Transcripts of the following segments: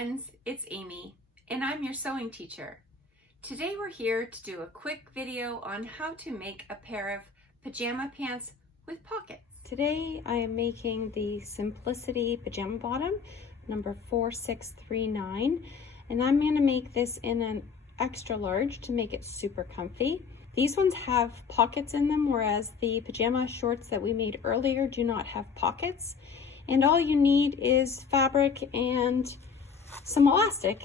friends, it's Amy, and I'm your sewing teacher. Today we're here to do a quick video on how to make a pair of pajama pants with pockets. Today I am making the Simplicity pajama bottom, number 4639, and I'm going to make this in an extra large to make it super comfy. These ones have pockets in them, whereas the pajama shorts that we made earlier do not have pockets. And all you need is fabric and some elastic,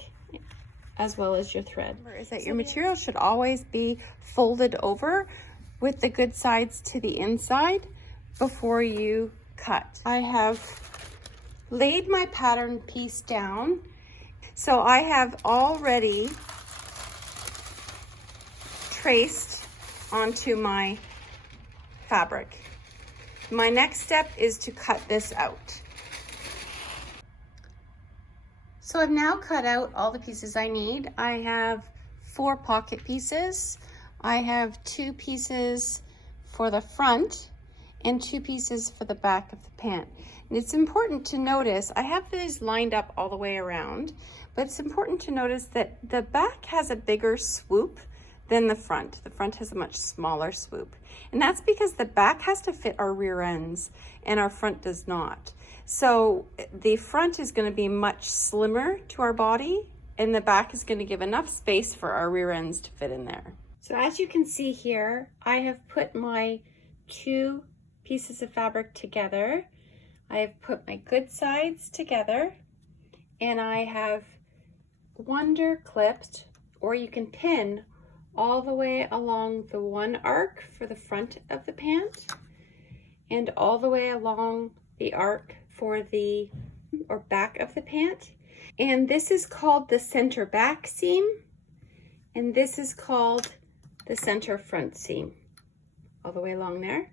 as well as your thread. Is that your material should always be folded over with the good sides to the inside before you cut. I have laid my pattern piece down, so I have already traced onto my fabric. My next step is to cut this out. So I've now cut out all the pieces I need. I have 4 pocket pieces. I have 2 pieces for the front and 2 pieces for the back of the pant. And it's important to notice, I have these lined up all the way around, but it's important to notice that the back has a bigger swoop than the front. The front has a much smaller swoop. And that's because the back has to fit our rear ends and our front does not. So the front is going to be much slimmer to our body and the back is going to give enough space for our rear ends to fit in there. So as you can see here, I have put my 2 pieces of fabric together. I have put my good sides together and I have wonder clipped, or you can pin all the way along the one arc for the front of the pant and all the way along the arc for the back of the pant. And this is called the center back seam and this is called the center front seam, all the way along there.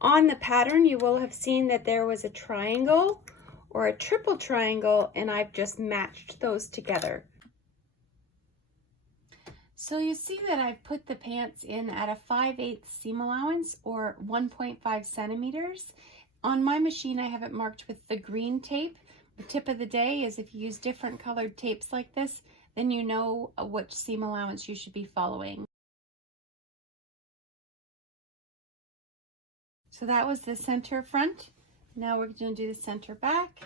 On the pattern you will have seen that there was a triangle or a triple triangle, and I've just matched those together. So you see that I've put the pants in at a 5/8 seam allowance, or 1.5 centimeters. On my machine I have it marked with the green tape. The tip of the day is if you use different colored tapes like this, then you know which seam allowance you should be following. So that was the center front. Now we're going to do the center back.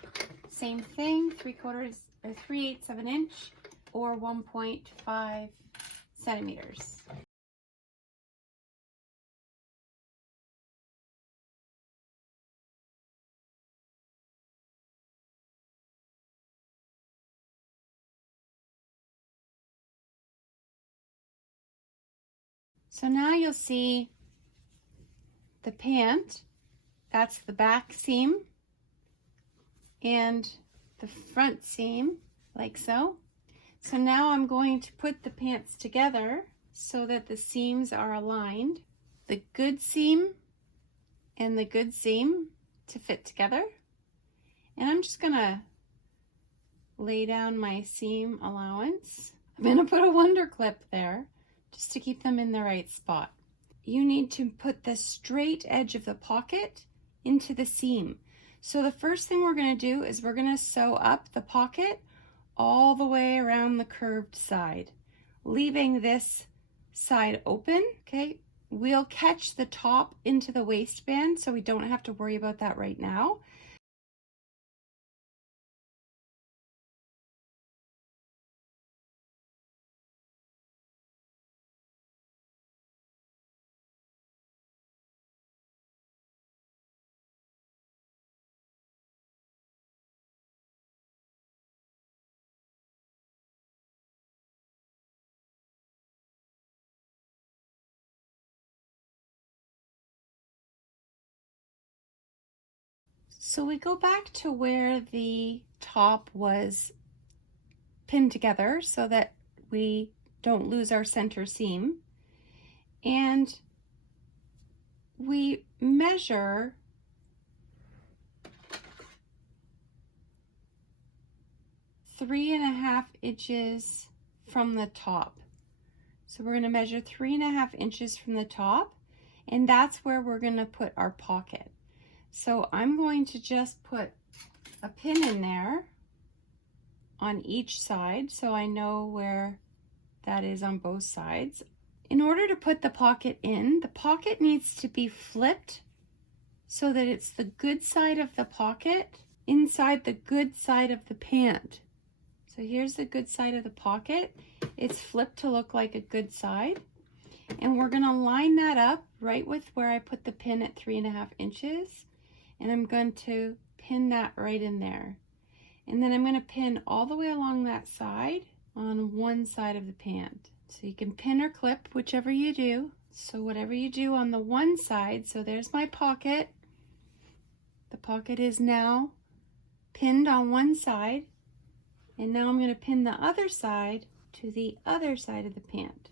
Same thing, 3/8 of an inch or 1.5 centimeters. So now you'll see the pant, that's the back seam, and the front seam, like so. So now I'm going to put the pants together so that the seams are aligned. The good seam and the good seam to fit together. And I'm just gonna lay down my seam allowance. I'm gonna put a wonder clip there just to keep them in the right spot. You need to put the straight edge of the pocket into the seam. So the first thing we're gonna do is we're gonna sew up the pocket all the way around the curved side, leaving this side open, okay? We'll catch the top into the waistband, so we don't have to worry about that right now. So we go back to where the top was pinned together so that we don't lose our center seam. And we measure three and a half inches from the top. So we're going to measure 3.5 inches from the top, and that's where we're going to put our pocket. So I'm going to just put a pin in there on each side so I know where that is on both sides. In order to put the pocket in, the pocket needs to be flipped so that it's the good side of the pocket inside the good side of the pant. So here's the good side of the pocket. It's flipped to look like a good side. And we're gonna line that up right with where I put the pin at 3.5 inches. And I'm going to pin that right in there. And then I'm gonna pin all the way along that side on one side of the pant. So you can pin or clip, whichever you do. So whatever you do on the one side, so there's my pocket. The pocket is now pinned on one side. And now I'm gonna pin the other side to the other side of the pant.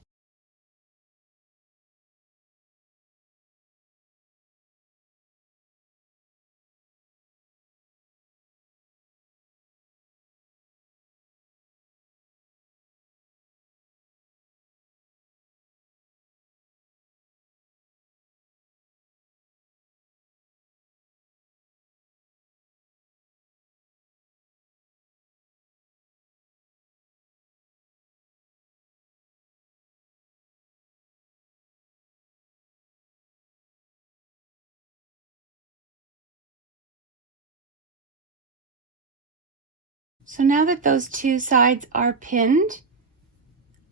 So now that those two sides are pinned,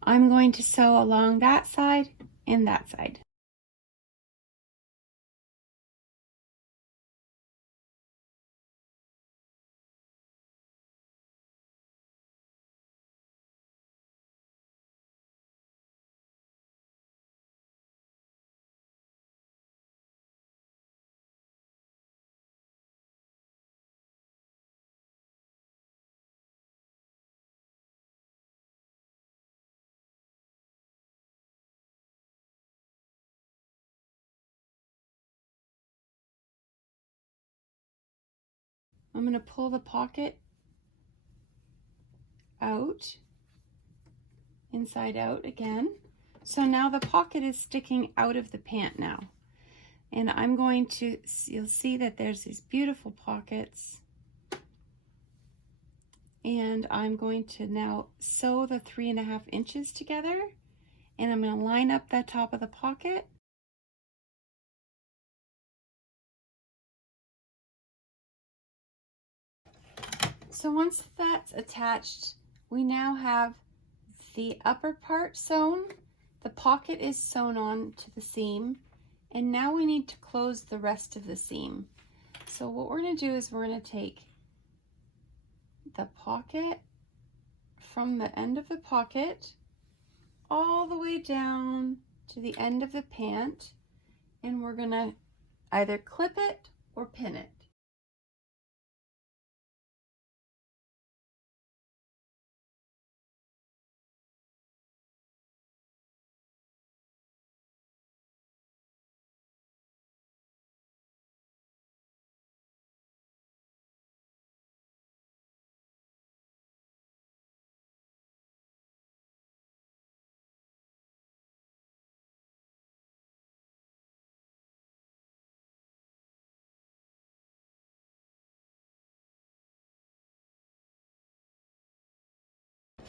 I'm going to sew along that side and that side. I'm going to pull the pocket out, inside out again. So now the pocket is sticking out of the pant now. And I'm going to, you'll see that there's these beautiful pockets. And I'm going to now sew the 3.5 inches together. And I'm going to line up that top of the pocket. So once that's attached, we now have the upper part sewn, the pocket is sewn on to the seam, and now we need to close the rest of the seam. So what we're going to do is we're going to take the pocket from the end of the pocket all the way down to the end of the pant, and we're going to either clip it or pin it.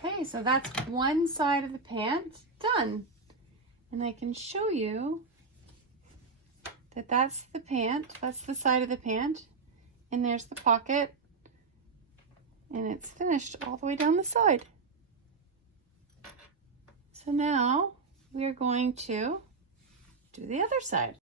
Okay, so that's one side of the pant done. And I can show you that that's the pant, that's the side of the pant, and there's the pocket, and it's finished all the way down the side. So now we're going to do the other side.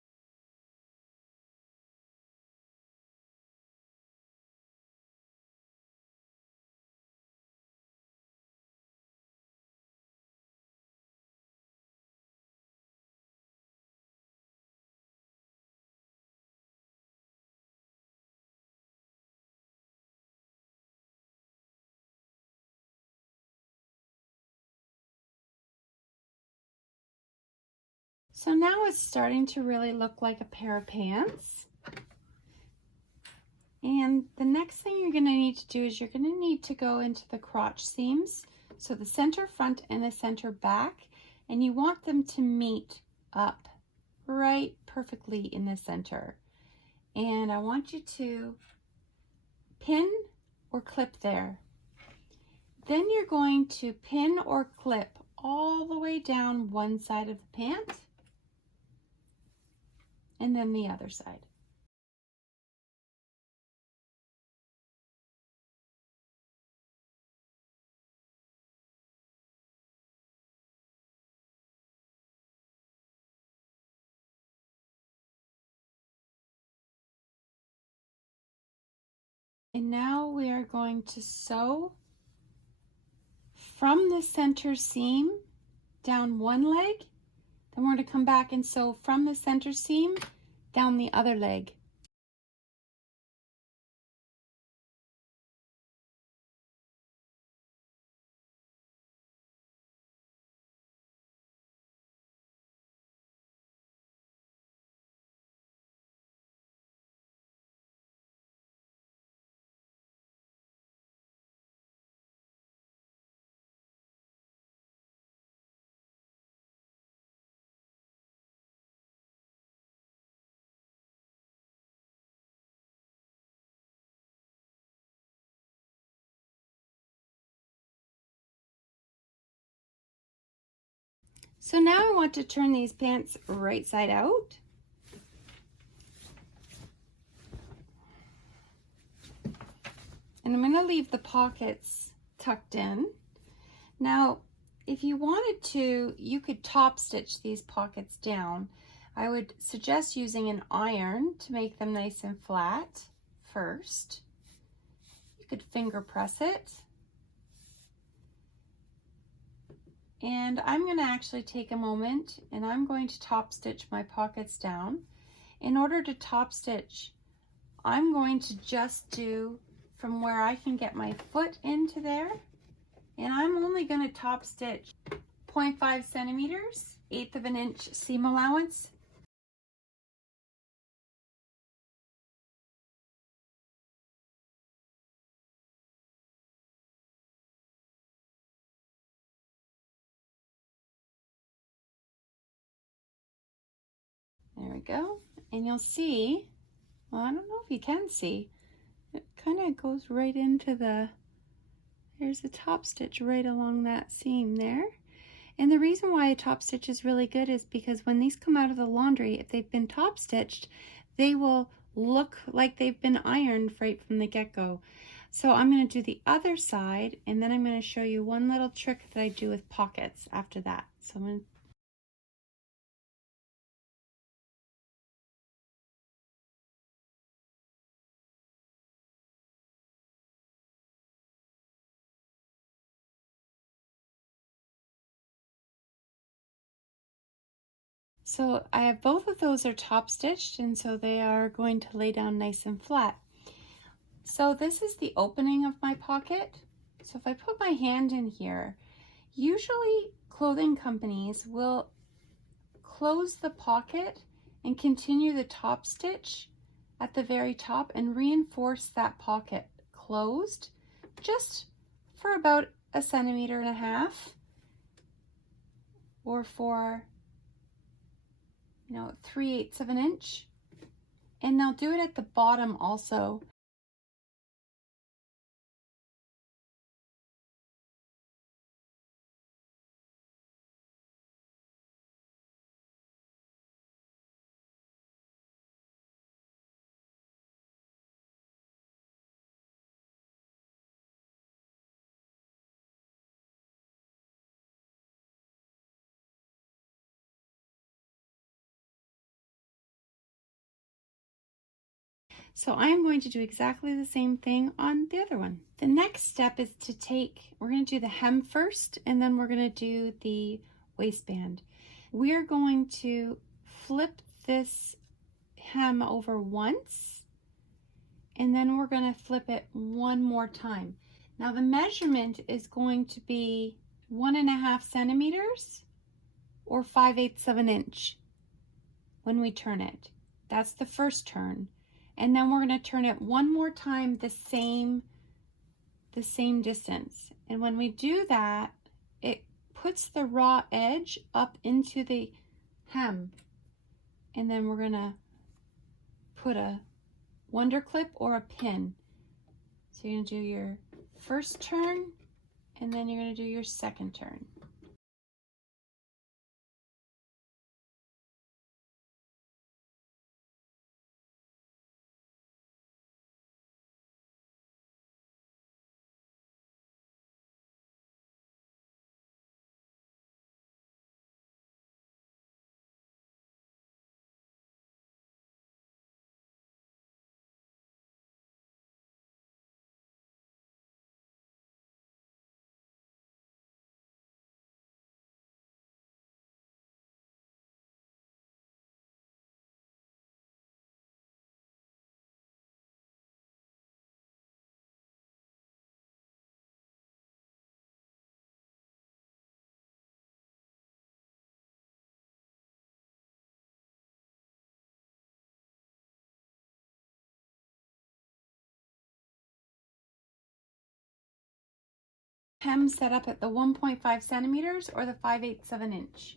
So now it's starting to really look like a pair of pants. And the next thing you're going to need to do is you're going to need to go into the crotch seams. So the center front and the center back, and you want them to meet up right perfectly in the center. And I want you to pin or clip there. Then you're going to pin or clip all the way down one side of the pant and then the other side. And now we are going to sew from the center seam down one leg, then we're going to come back and sew from the center seam down the other leg. So now I want to turn these pants right side out. And I'm going to leave the pockets tucked in. Now, if you wanted to, you could top stitch these pockets down. I would suggest using an iron to make them nice and flat first. You could finger press it. And I'm going to actually take a moment and I'm going to top stitch my pockets down. In order to top stitch, I'm going to just do from where I can get my foot into there, and I'm only going to top stitch 0.5 centimeters, 1/8 of an inch seam allowance. There we go. And you'll see, well, I don't know if you can see, it kind of goes right into there's a top stitch right along that seam there. And the reason why a top stitch is really good is because when these come out of the laundry, if they've been top stitched, they will look like they've been ironed right from the get-go. So I'm going to do the other side, and then I'm going to show you one little trick that I do with pockets after that. So I'm going to So I have both of those are top stitched, and so they are going to lay down nice and flat. So this is the opening of my pocket. So if I put my hand in here, usually clothing companies will close the pocket and continue the top stitch at the very top and reinforce that pocket closed just for about 1.5 centimeters or for 3/8 of an inch, and they'll do it at the bottom also. So I'm going to do exactly the same thing on the other one. The next step is we're going to do the hem first, and then we're going to do the waistband. We're going to flip this hem over once, and then we're going to flip it one more time. Now the measurement is going to be 1.5 centimeters or 5/8 of an inch when we turn it. That's the first turn. And then we're going to turn it one more time the same distance. And when we do that, it puts the raw edge up into the hem. And then we're going to put a wonder clip or a pin. So you're going to do your first turn and then you're going to do your second turn. Hem set up at the 1.5 centimeters or the 5/8 of an inch.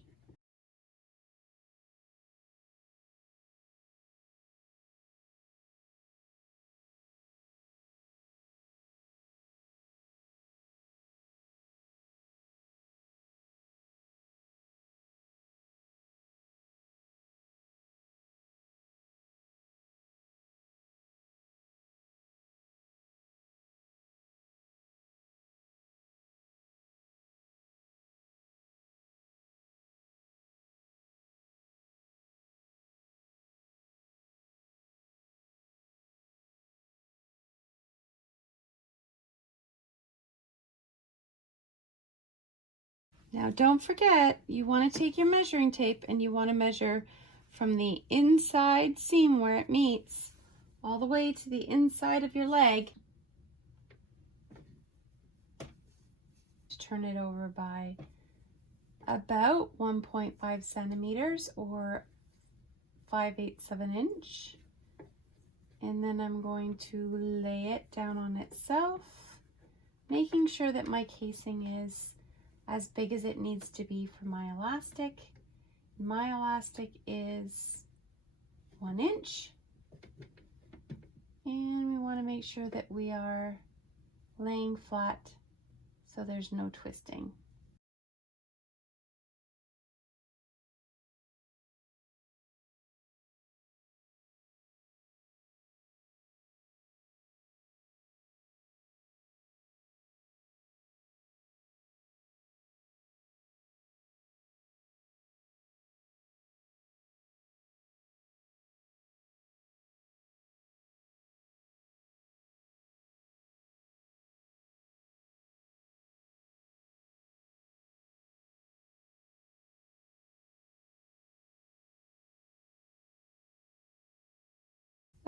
Now don't forget, you want to take your measuring tape and you want to measure from the inside seam where it meets all the way to the inside of your leg. Turn it over by about 1.5 centimeters or 5/8 of an inch. And then I'm going to lay it down on itself, making sure that my casing is as big as it needs to be for my elastic. My elastic is 1 inch. And we want to make sure that we are laying flat so there's no twisting.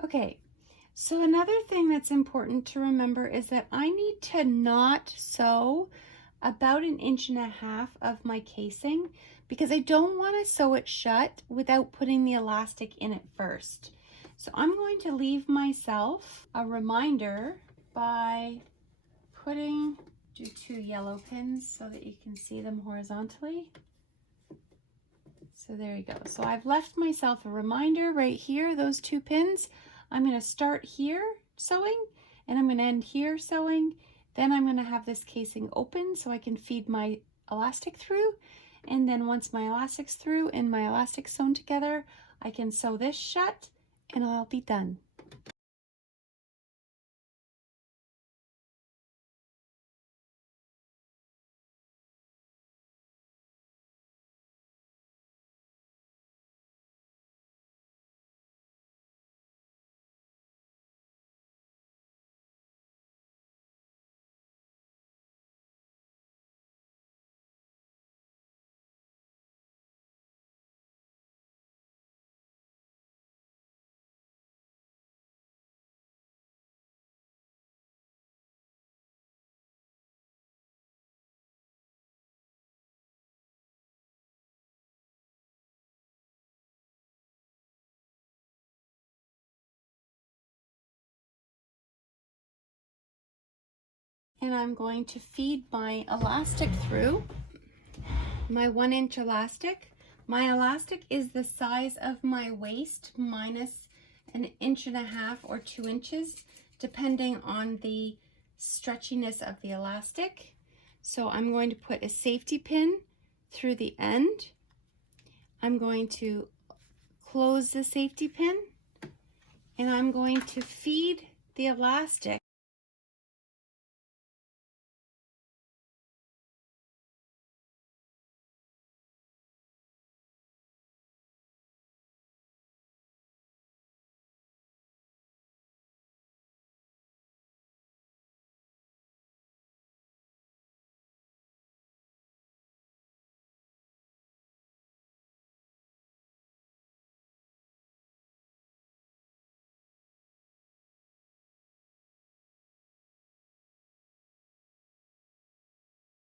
Okay, so another thing that's important to remember is that I need to not sew about 1.5 inches of my casing because I don't want to sew it shut without putting the elastic in it first. So I'm going to leave myself a reminder by do 2 yellow pins so that you can see them horizontally. So there you go. So I've left myself a reminder right here, those 2 pins. I'm going to start here sewing and I'm going to end here sewing. Then I'm going to have this casing open so I can feed my elastic through. And then once my elastic's through and my elastic's sewn together, I can sew this shut and I'll be done. And I'm going to feed my elastic through, my 1 inch elastic. My elastic is the size of my waist minus 1.5 inches or 2 inches, depending on the stretchiness of the elastic. So I'm going to put a safety pin through the end. I'm going to close the safety pin, and I'm going to feed the elastic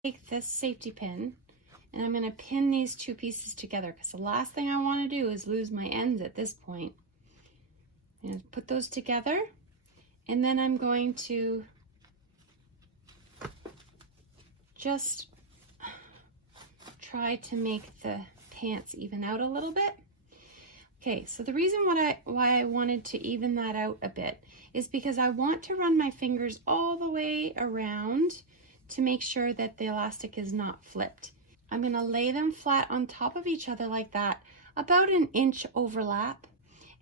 take this safety pin, and I'm going to pin these two pieces together, because the last thing I want to do is lose my ends at this point. And put those together, and then I'm going to just try to make the pants even out a little bit. Okay, so the reason why I wanted to even that out a bit is because I want to run my fingers all the way around to make sure that the elastic is not flipped. I'm going to lay them flat on top of each other like that, about an inch overlap.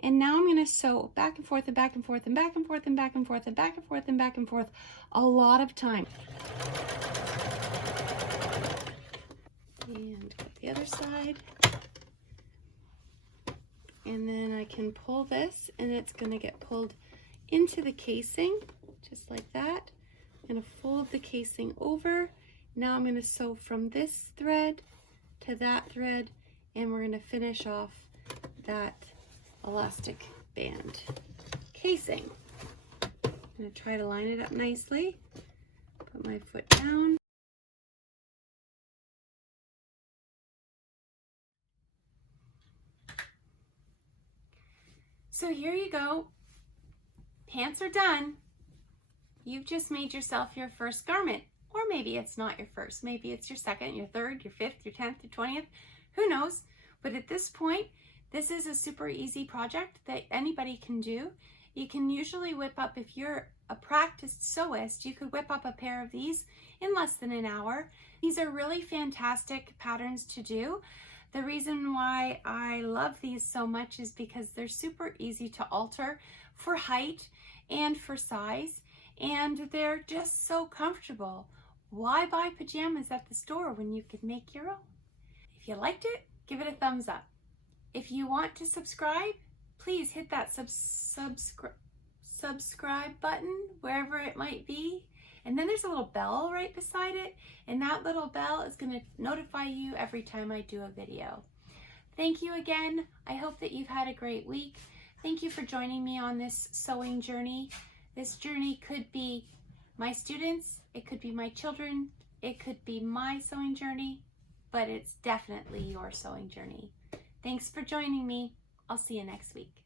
And now I'm going to sew back and forth and back and forth and back and forth and back and forth and back and forth and back and forth a lot of time. And go to the other side. And then I can pull this, and it's going to get pulled into the casing, just like that. I'm going to fold the casing over. Now I'm going to sew from this thread to that thread, and we're going to finish off that elastic band casing. I'm going to try to line it up nicely. Put my foot down. So here you go. Pants are done. You've just made yourself your first garment. Or maybe it's not your first. Maybe it's your second, your third, your fifth, your 10th, your 20th. Who knows? But at this point, this is a super easy project that anybody can do. You can usually whip up, if you're a practiced sewist, you could whip up a pair of these in less than an hour. These are really fantastic patterns to do. The reason why I love these so much is because they're super easy to alter for height and for size, and they're just so comfortable. Why buy pajamas at the store when you could make your own? If you liked it, give it a thumbs up. If you want to subscribe, please hit that subscribe button wherever it might be. And then there's a little bell right beside it, and that little bell is going to notify you every time I do a video. Thank you again. I hope that you've had a great week. Thank you for joining me on this sewing journey. This journey could be my students, it could be my children, it could be my sewing journey, but it's definitely your sewing journey. Thanks for joining me. I'll see you next week.